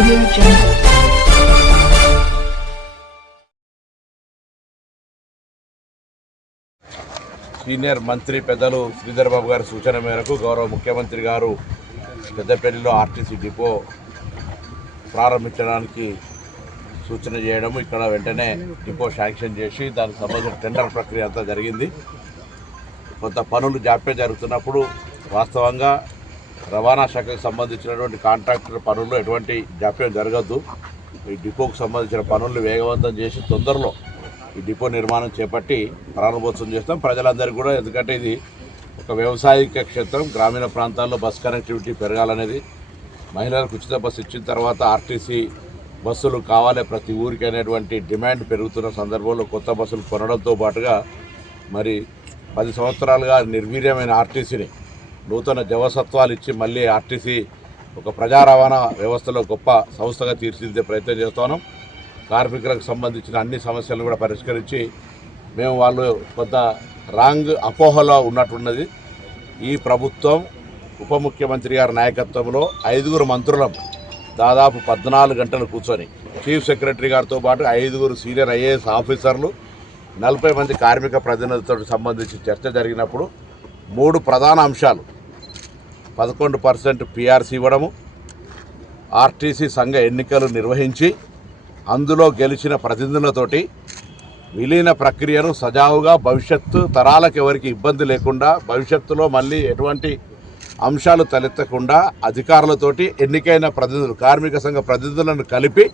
Audio Jungle. Senior మంత్రి పెద్దలు శ్రీధర్ బాబు గారి సూచన మేరకు గౌరవ ముఖ్యమంత్రి గారు పెద్దపల్లిలో ఆర్టీసీ డిపో ప్రారంభించడానికి సూచన చేయడం, ఇక్కడ వెంటనే డిపో శాంక్షన్ చేసి దానికి సంబంధించిన టెండర్ ప్రక్రియ అంతా జరిగింది. కొంత పనులు జాప్యం జరుగుతున్నప్పుడు వాస్తవంగా రవాణా శాఖకు సంబంధించినటువంటి కాంట్రాక్టర్ పనుల్లో ఎటువంటి జాప్యం జరగద్దు. ఈ డిపోకు సంబంధించిన పనులు వేగవంతం చేసి తొందరలో ఈ డిపో నిర్మాణం చేపట్టి ప్రారంభోత్సవం చేస్తాం. ప్రజలందరికీ కూడా, ఎందుకంటే ఇది ఒక వ్యవసాయక క్షేత్రం, గ్రామీణ ప్రాంతాల్లో బస్ కనెక్టివిటీ పెరగాలనేది, మహిళలకు ఉచిత బస్సు ఇచ్చిన తర్వాత ఆర్టీసీ బస్సులు కావాలి ప్రతి ఊరికి అనేటువంటి డిమాండ్ పెరుగుతున్న సందర్భంలో కొత్త బస్సులు కొనడంతో పాటుగా మరి 10 సంవత్సరాలుగా నిర్వీర్యమైన ఆర్టీసీని నూతన జవసత్వాలు ఇచ్చి మళ్ళీ ఆర్టీసీ ఒక ప్రజా రవాణా వ్యవస్థలో గొప్ప సంస్థగా తీర్చిదిద్దే ప్రయత్నం చేస్తున్నాం. కార్మికులకు సంబంధించిన అన్ని సమస్యలను కూడా పరిష్కరించి మేము వాళ్ళు కొంత రాంగ్ అపోహలో ఉన్నట్టున్నది. ఈ ప్రభుత్వం ఉప ముఖ్యమంత్రి గారి నాయకత్వంలో 5 మంత్రులం దాదాపు 14 గంటలు కూర్చొని చీఫ్ సెక్రటరీ గారితో పాటు 5 సీనియర్ ఐఏఎస్ ఆఫీసర్లు 40 మంది కార్మిక ప్రతినిధులతో సంబంధించి చర్చ జరిగినప్పుడు 3 ప్రధాన అంశాలు: 11% PRC ఇవ్వడము, ఆర్టీసీ సంఘ ఎన్నికలు నిర్వహించి అందులో గెలిచిన ప్రతినిధులతోటి విలీన ప్రక్రియను సజావుగా భవిష్యత్తు తరాలకు ఎవరికి ఇబ్బంది లేకుండా, భవిష్యత్తులో మళ్ళీ ఎటువంటి అంశాలు తలెత్తకుండా అధికారులతోటి ఎన్నికైన ప్రతినిధులు, కార్మిక సంఘ ప్రతినిధులను కలిపి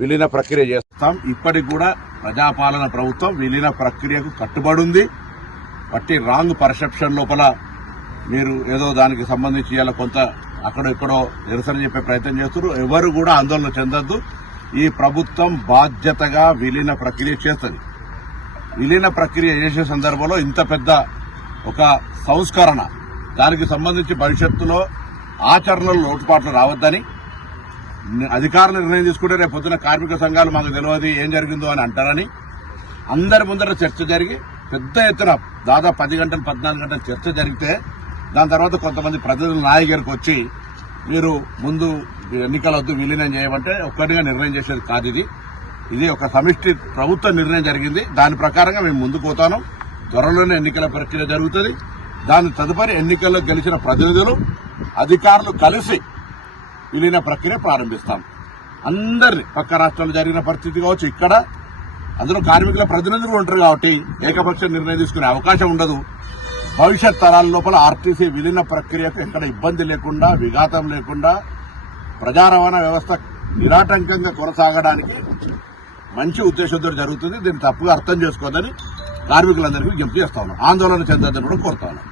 విలీన ప్రక్రియ చేస్తాం. ఇప్పటికి కూడా ప్రజాపాలన ప్రభుత్వం విలీన ప్రక్రియకు కట్టుబడి ఉంది. బట్టి రాంగ్ పర్సెప్షన్ లోపల మీరు ఏదో దానికి సంబంధించి ఇలా కొంత అక్కడో ఇక్కడో నిరసన చెప్పే ప్రయత్నం చేస్తున్నారు. ఎవరు కూడా ఆందోళన చెందొద్దు. ఈ ప్రభుత్వం బాధ్యతగా విలీన ప్రక్రియ చేస్తుంది. విలీన ప్రక్రియ చేసే సందర్భంలో ఇంత పెద్ద ఒక సంస్కరణ, దానికి సంబంధించి భవిష్యత్తులో ఆచరణలో లోటుపాట్లు రావద్దని అధికారులు నిర్ణయం తీసుకుంటే రేపు పొద్దున కార్మిక సంఘాలు మాకు తెలియదు ఏం జరిగిందో అని అంటారని అందరి ముందర చర్చ జరిగి పెద్ద ఎత్తున దాదాపు 10 గంటలు 14 గంటల చర్చ జరిగితే దాని తర్వాత కొంతమంది ప్రతినిధుల నాయకులకు వచ్చి మీరు ముందు ఎన్నికల వద్దు విలీనం చేయమంటే ఒక్కటిగా నిర్ణయం చేసేది కాదు. ఇది ఒక సమిష్టి ప్రభుత్వ నిర్ణయం జరిగింది. దాని ప్రకారంగా మేము ముందుకు పోతాను. త్వరలోనే ఎన్నికల ప్రక్రియ జరుగుతుంది. దాని తదుపరి ఎన్నికల్లో గెలిచిన ప్రతినిధులు అధికారులు కలిసి విలీన ప్రక్రియ ప్రారంభిస్తాం. అందరినీ పక్క రాష్ట్రాల్లో జరిగిన పరిస్థితి కావచ్చు, ఇక్కడ అందులో కార్మికుల ప్రతినిధులు ఉంటారు కాబట్టి ఏకపక్ష నిర్ణయం తీసుకునే అవకాశం ఉండదు. భవిష్యత్ తరాల లోపల ఆర్టీసీ విలీన ప్రక్రియకు ఎక్కడ ఇబ్బంది లేకుండా, విఘాతం లేకుండా ప్రజా రవాణా వ్యవస్థ నిరాటంకంగా కొనసాగడానికి మంచి ఉద్దేశంతో జరుగుతుంది. దీన్ని తప్పుగా అర్థం చేసుకోవద్దని కార్మికులందరికీ విజ్ఞప్తి చేస్తా ఉన్నాం. ఆందోళన చెందొద్దని కూడా కోరుతా ఉన్నాం.